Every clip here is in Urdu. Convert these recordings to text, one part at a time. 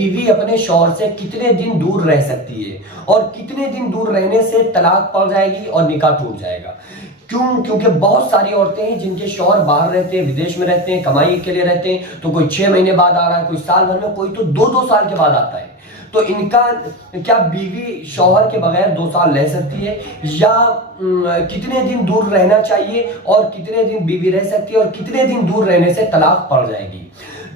بیوی اپنے شوہر سے کتنے دن دور رہ سکتی ہے اور کتنے دن دور رہنے سے طلاق پڑ جائے گی اور نکاح ٹوٹ جائے گا؟ کیونکہ بہت ساری عورتیں ہیں جن کے شوہر باہر رہتے ہیں، ودیش میں رہتے ہیں، کمائی کے لیے رہتے ہیں، تو کوئی 6 مہینے بعد آ رہا ہے، کوئی سال بھر میں، کوئی تو 2 سال کے بعد آتا ہے۔ تو ان کا کیا بیوی شوہر کے بغیر 2 سال رہ سکتی ہے، یا کتنے دن دور رہنا چاہیے اور کتنے دن بیوی رہ سکتی ہے اور کتنے دن دور رہنے سے طلاق پڑ جائے گی؟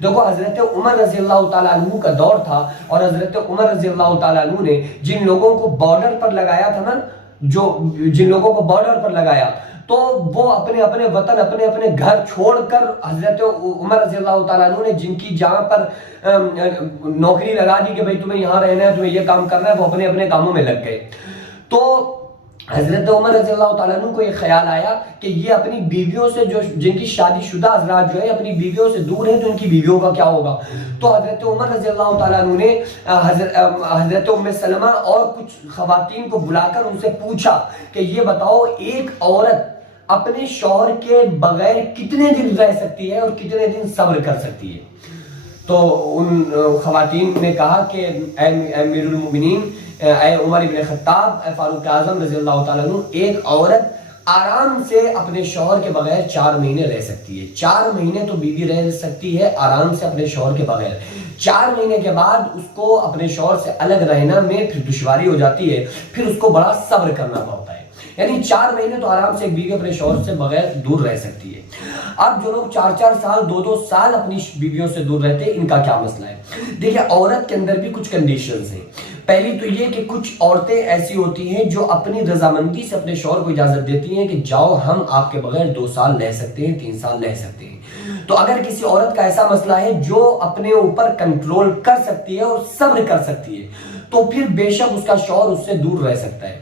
دیکھو، حضرت عمر رضی اللہ تعالیٰ عنہ کا دور تھا، اور حضرت عمر رضی اللہ تعالیٰ عنہ نے جن لوگوں کو بارڈر پر لگایا تھا نا، جن لوگوں کو بارڈر پر لگایا، تو وہ اپنے اپنے وطن، اپنے اپنے گھر چھوڑ کر حضرت عمر رضی اللہ تعالیٰ عنہ نے جن کی جہاں پر نوکری لگا دی کہ بھئی تمہیں یہاں رہنا ہے، تمہیں یہ کام کرنا ہے، وہ اپنے اپنے کاموں میں لگ گئے۔ تو حضرت عمر رضی اللہ تعالیٰ عنہ کو یہ خیال آیا کہ یہ اپنی بیویوں سے، جو جن کی شادی شدہ حضرات جو ہے اپنی بیویوں سے دور ہیں، تو ان کی بیویوں کا کیا ہوگا؟ تو حضرت عمر رضی اللہ تعالیٰ عنہ نے حضرت ام سلمہ اور کچھ خواتین کو بلا کر ان سے پوچھا کہ یہ بتاؤ، ایک عورت اپنے شوہر کے بغیر کتنے دن رہ سکتی ہے اور کتنے دن صبر کر سکتی ہے؟ تو ان خواتین نے کہا کہ اے امیر المومنین، اے عمر ابن خطاب، اے فاروق اعظم رضی اللہ تعالیٰ عنہ، ایک عورت آرام سے اپنے شوہر کے بغیر 4 مہینے رہ سکتی ہے۔ 4 مہینے تو بیوی رہ سکتی ہے آرام سے اپنے شوہر کے بغیر۔ 4 مہینے کے بعد اس کو اپنے شوہر سے الگ رہنا میں پھر دشواری ہو جاتی ہے، پھر اس کو بڑا صبر کرنا پڑتا ہے۔ یعنی 4 مہینے تو آرام سے ایک بیوی اپنے شوہر سے بغیر دور رہ سکتی ہے۔ اب جو لوگ 4 سال 2 سال اپنی بیویوں سے دور رہتے ہیں، ان کا کیا مسئلہ ہے؟ دیکھیں، عورت کے اندر بھی کچھ کنڈیشنز ہیں۔ پہلی تو یہ کہ کچھ عورتیں ایسی ہوتی ہیں جو اپنی رضامندی سے اپنے شوہر کو اجازت دیتی ہیں کہ جاؤ، ہم آپ کے بغیر 2 سال رہ سکتے ہیں، 3 سال رہ سکتے ہیں۔ تو اگر کسی عورت کا ایسا مسئلہ ہے جو اپنے اوپر کنٹرول کر سکتی ہے اور صبر کر سکتی ہے، تو پھر بے شک اس کا شوہر اس سے دور رہ سکتا ہے۔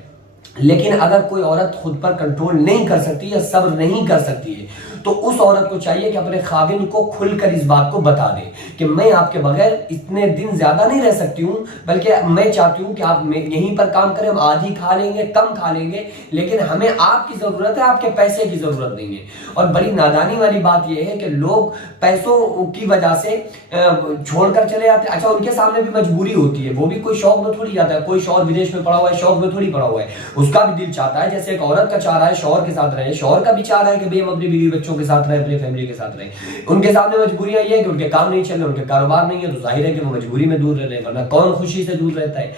لیکن اگر کوئی عورت خود پر کنٹرول نہیں کر سکتی یا صبر نہیں کر سکتی ہے، تو اس عورت کو چاہیے کہ اپنے خاوند کو کھل کر اس بات کو بتا دے کہ میں آپ کے بغیر اتنے دن زیادہ نہیں رہ سکتی ہوں، بلکہ میں چاہتی ہوں کہ آپ یہیں پر کام کریں، ہم آدھی کھا لیں گے، کم کھا لیں گے، لیکن ہمیں آپ کی ضرورت ہے، آپ کے پیسے کی ضرورت نہیں ہے۔ اور بڑی نادانی والی بات یہ ہے کہ لوگ پیسوں کی وجہ سے چھوڑ کر چلے جاتے ہیں۔ اچھا، ان کے سامنے بھی مجبوری ہوتی ہے، وہ بھی کوئی شوق میں تھوڑی جاتا ہے، کوئی شوہر ودیش میں پڑا ہوا ہے، شوق میں تھوڑی پڑا ہوا ہے، اس کا بھی دل چاہتا ہے، جیسے ایک عورت کا چاہ رہا ہے شوہر کے ساتھ رہے، شوہر کا بھی چاہ رہا ہے کہ بھئی ہم اپنی بیوی بچوں کے ساتھ رہیں، اپنی فیملی کے ساتھ رہیں۔ ان کے سامنے مجبوریاں یہ ہے کہ ان کے کام نہیں چل رہے، ان کے کاروبار نہیں ہے، تو ظاہر ہے کہ وہ مجبوری میں دور رہ رہے ہیں، ورنہ کون خوشی سے دور رہتا ہے؟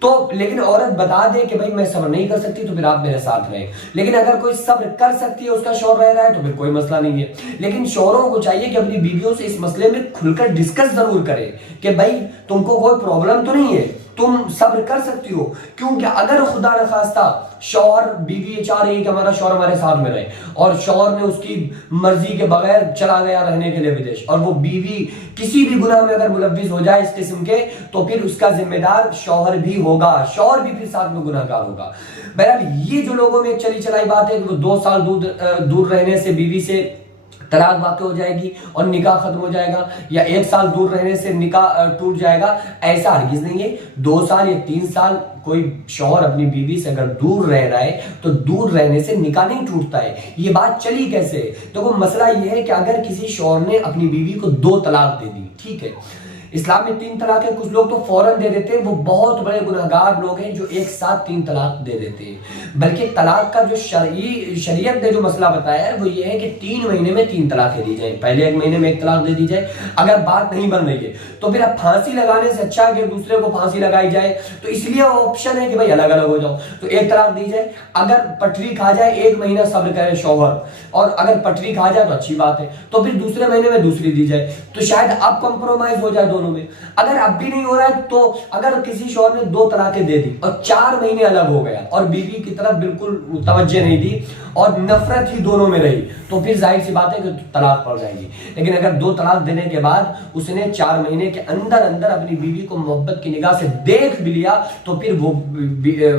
تو لیکن عورت بتا دے کہ بھئی میں صبر نہیں کر سکتی، تو پھر آپ میرے ساتھ رہیں۔ لیکن اگر کوئی صبر کر سکتی ہے، اس کا شوہر رہ رہا ہے، تو پھر کوئی مسئلہ نہیں ہے۔ لیکن شوہروں کو چاہیے کہ اپنی بیویوں سے اس مسئلے میں کھل کر ڈسکس ضرور کرے کہ بھئی تم کو کوئی پرابلم تو نہیں ہے، تم صبر کر سکتی ہو، کیونکہ اگر خدا نخواستہ شوہر، بیوی یہ چاہ رہی ہے کہ ہمارا شوہر ہمارے ساتھ میں رہے، اور شوہر نے اس کی مرضی کے بغیر چلا گیا رہنے کے لیے ودیش، اور وہ بیوی کسی بھی گناہ میں اگر ملوث ہو جائے اس قسم کے، تو پھر اس کا ذمہ دار شوہر بھی ہوگا، شوہر بھی پھر ساتھ میں گناہ گار ہوگا۔ بہرحال یہ جو لوگوں میں ایک چلی چلائی بات ہے کہ وہ 2 سال دور رہنے سے بیوی سے طلاق واقع ہو جائے گی اور نکاح ختم ہو جائے گا، یا 1 سال دور رہنے سے نکاح ٹوٹ جائے گا، ایسا ہرگز نہیں ہے۔ 2 سال یا 3 سال کوئی شوہر اپنی بیوی سے اگر دور رہ رہا ہے تو دور رہنے سے نکاح نہیں ٹوٹتا ہے۔ یہ بات چلی کیسے؟ تو وہ مسئلہ یہ ہے کہ اگر کسی شوہر نے اپنی بیوی کو 2 طلاق دے دی، ٹھیک ہے، اسلام میں 3 طلاق ہے، کچھ لوگ تو فوراً دے دیتے ہیں، وہ بہت بڑے گناہگار لوگ ہیں جو ایک ساتھ 3 طلاق دے دیتے ہیں۔ بلکہ طلاق کا جو شریعت نے جو مسئلہ بتایا ہے وہ یہ ہے کہ 3 مہینے میں 3 طلاقیں دی جائیں، پہلے 1 مہینے میں 1 طلاق دے دی جائے۔ اگر بات نہیں بن رہی ہے تو پھر اب پھانسی لگانے سے اچھا ہے کہ دوسرے کو پھانسی لگائی جائے، تو اس لیے آپشن ہے کہ بھائی الگ الگ ہو جاؤ، تو 1 طلاق دی جائے۔ اگر پٹری کھا جائے، 1 مہینہ صبر کرے شوہر، اور اگر پٹری کھا جائے تو اچھی بات ہے، تو پھر دوسرے مہینے میں دوسری دی جائے، تو شاید اب کمپرومائز ہو جائے دونوں میں۔ اگر اب بھی نہیں ہو رہا ہے تو اگر کسی شوہر نے 2 طلاقیں دے دی اور 4 مہینے الگ ہو گیا اور بیوی کی طرف بالکل توجہ نہیں دی اور نفرت ہی دونوں میں رہی، تو پھر ظاہر سی بات ہے کہ طلاق پڑ جائے گی۔ لیکن اگر 2 طلاق دینے کے بعد اس نے 4 مہینے کے اندر اپنی بیوی کو محبت کی نگاہ سے دیکھ بھی لیا، تو پھر وہ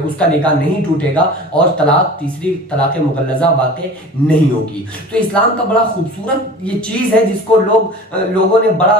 اس کا نکاح نہیں ٹوٹے گا اور طلاق، تیسری طلاق مغلظہ واقع نہیں ہوگی۔ تو اسلام کا بڑا خوبصورت یہ چیز ہے جس کو لوگوں نے بڑا